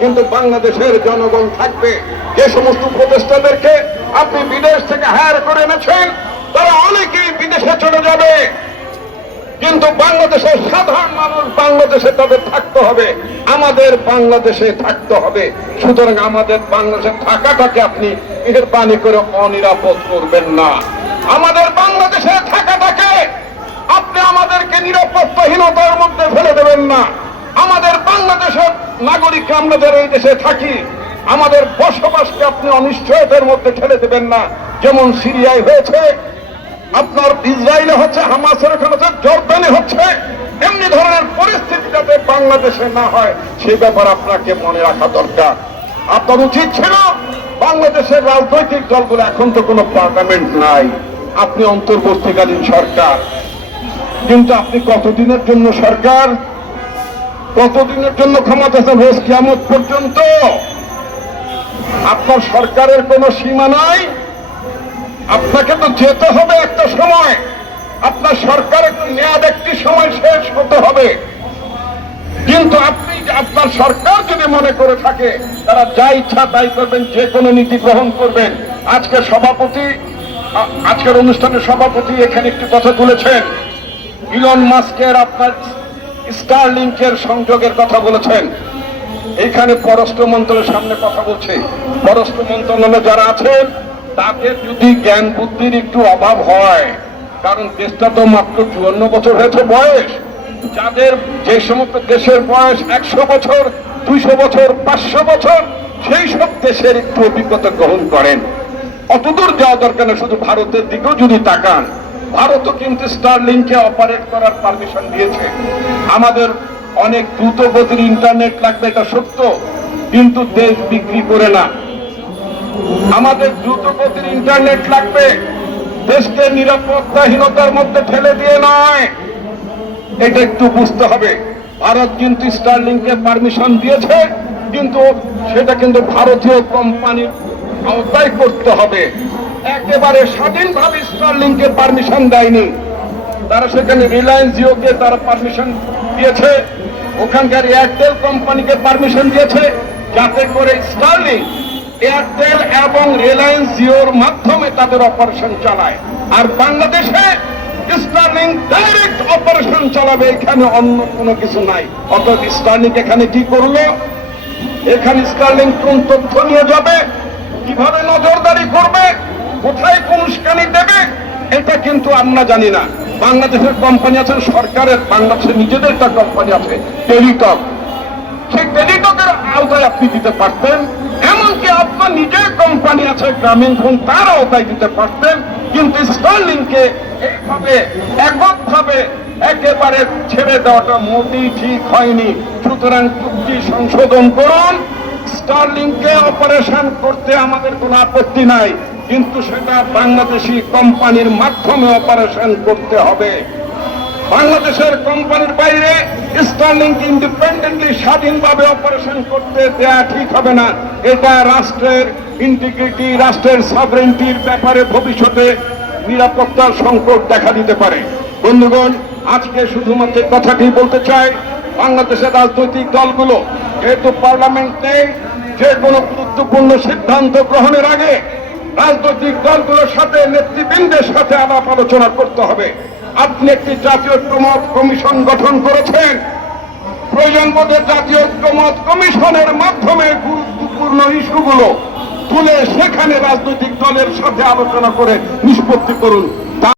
কিন্তু বাংলাদেশের জনগণ থাকবে। যে সমস্ত উপদেষ্টাদেরকে আপনি বিদেশ থেকে হায়ার করে এনেছেন তারা অনেকেই বিদেশে চলে যাবে, কিন্তু বাংলাদেশের সাধারণ মানুষ বাংলাদেশে তাদের থাকতে হবে, আমাদের বাংলাদেশে থাকতে হবে। সুতরাং আমাদের বাংলাদেশে থাকাটাকে আপনি মেহেরবানি করে অনিরাপদ করবেন না। আমাদের বাংলাদেশে থাকাটাকে আপনি আমাদেরকে নিরাপত্তাহীনতার মধ্যে ফেলে দেবেন না। আমাদের বাংলাদেশের নাগরিক আমরা যারা এই দেশে থাকি আমাদের বসবাসকে আপনি অনিশ্চয়তার মধ্যে ঠেলে দেবেন না। যেমন সিরিয়ায় হয়েছে, আপনার ইসরায়েলে হচ্ছে, হামাসের ওখানে হচ্ছে, জর্দানে হচ্ছে, এমনি ধরনের পরিস্থিতি যাতে বাংলাদেশে না হয় সে ব্যাপার আপনাকে মনে রাখা দরকার। আপনার উচিত ছিল বাংলাদেশের রাজনৈতিক দলগুলো, এখন তো কোনো পার্লামেন্ট নাই, আপনি অন্তর্বর্তীকালীন সরকার, কিন্তু আপনি কতদিনের জন্য সরকার, কতদিনের জন্য ক্ষমতা আছেন? রোজ কিয়ামত পর্যন্ত আপনার সরকারের কোনো সীমা নাই। আপনাকে তো যেতে হবে একটা সময়, আপনার সরকারের মেয়াদ একটি সময় শেষ হতে হবে। কিন্তু আপনি আপনার সরকার যদি মনে করে থাকে তারা যা ইচ্ছা তাই করবেন, যে কোনো নীতি গ্রহণ করবেন। আজকের অনুষ্ঠানের সভাপতি এখানে একটি কথা তুলেছেন, ইলন মাস্কের আপনার স্টারলিংকের সংযোগের কথা বলেছেন। এখানে পররাষ্ট্র মন্ত্রণালয়ের সামনে কথা বলছে, পররাষ্ট্র মন্ত্রণালয়ে যারা আছেন তাদের যদি জ্ঞান বুদ্ধির একটু অভাব হয়, কারণ দেশটা তো মাত্র 54 বছর হয়েছে বয়স, যাদের যে সমস্ত দেশের বয়স 100 বছর, 200 বছর, 500 বছর, সেই সব দেশের একটু অভিজ্ঞতা গ্রহণ করেন। অতদূর যাওয়া দরকার না, শুধু ভারতের দিকেও যদি তাকান, ভারতও কিন্তু স্টারলিংকে অপারেট করার পারমিশন দিয়েছে। আমাদের অনেক দ্রুত গতির ইন্টারনেট লাগবে, এটা সত্য, কিন্তু দেশ বিক্রি করে না। আমাদের দ্রুত গতির ইন্টারনেট লাগবে, দেশকে নিরাপত্তাহীনতার মধ্যে ঠেলে দিয়ে নয়, এটা একটু বুঝতে হবে। ভারত কিন্তু স্টারলিংকে পারমিশন দিয়েছে, কিন্তু সেটা কিন্তু ভারতীয় কোম্পানির আওতায় করতে হবে। একেবারে স্বাধীনভাবে স্টারলিংকে পারমিশন দেয়নি, তারা সেখানে রিলায়েন্স জিওকে তারা পারমিশন দিয়েছে, ওখানকার এয়ারটেল কোম্পানিকে পারমিশন দিয়েছে, যাতে করে স্টারলিং এয়ারটেল এবং রিলায়েন্স জিওর মাধ্যমে তাদের অপারেশন চালায়। আর বাংলাদেশে স্টারলিং ডাইরেক্ট অপারেশন চালাবে, এখানে অন্য কোনো কিছু নাই। অর্থাৎ স্টারলিং এখানে কি করলো, এখানে স্টারলিং কোন তথ্য নিয়ে যাবে, কিভাবে নজরদারি করবে, কোথায় কোন উস্কানি দেবে, এটা কিন্তু আমরা জানি না। বাংলাদেশের কোম্পানি আছে সরকারের, বাংলাদেশের নিজেদের একটা কোম্পানি আছে টেলিটক, সেই টেলিটকের আওতায় আপনি দিতে পারতেন। এমনকি আপনার নিজের কোম্পানি আছে গ্রামীণ ফোন, তার আওতায় দিতে পারতেন, কিন্তু স্টারলিংকে এইভাবে এককভাবে একেবারে ছেড়ে দেওয়াটা মোটেই ঠিক হয়নি। সুতরাং চুক্তি সংশোধন করুন, স্টারলিংকে অপারেশন করতে আমাদের কোনো আপত্তি নাই, কিন্তু সেটা বাংলাদেশি কোম্পানির মাধ্যমে অপারেশন করতে হবে। বাংলাদেশের কোম্পানির বাইরে স্টারলিংকে ইন্ডিপেন্ডেন্টলি স্বাধীনভাবে অপারেশন করতে দেয়া ঠিক হবে না। এটা রাষ্ট্রের ইন্টিগ্রিটি, রাষ্ট্রের সভরেন্টির ব্যাপারে ভবিষ্যতে নিরাপত্তার সংকট দেখা দিতে পারে। বন্ধুগণ, আজকে শুধুমাত্র কথাটি বলতে চাই, বাংলাদেশের রাজনৈতিক দলগুলো যেহেতু পার্লামেন্ট নেই, যে কোনো গুরুত্বপূর্ণ সিদ্ধান্ত গ্রহণের আগে রাজনৈতিক দলগুলোর সাথে, নেতৃবৃন্দের সাথে আলাপ আলোচনা করতে হবে। আপনি একটি জাতীয় ঐক্যমত কমিশন গঠন করেছেন, প্রয়োজন বোধে জাতীয় ঐক্যমত কমিশনের মাধ্যমে গুরুত্বপূর্ণ ইস্যুগুলো তুলে সেখানে রাজনৈতিক দলের সাথে আলোচনা করে নিষ্পত্তি করুন।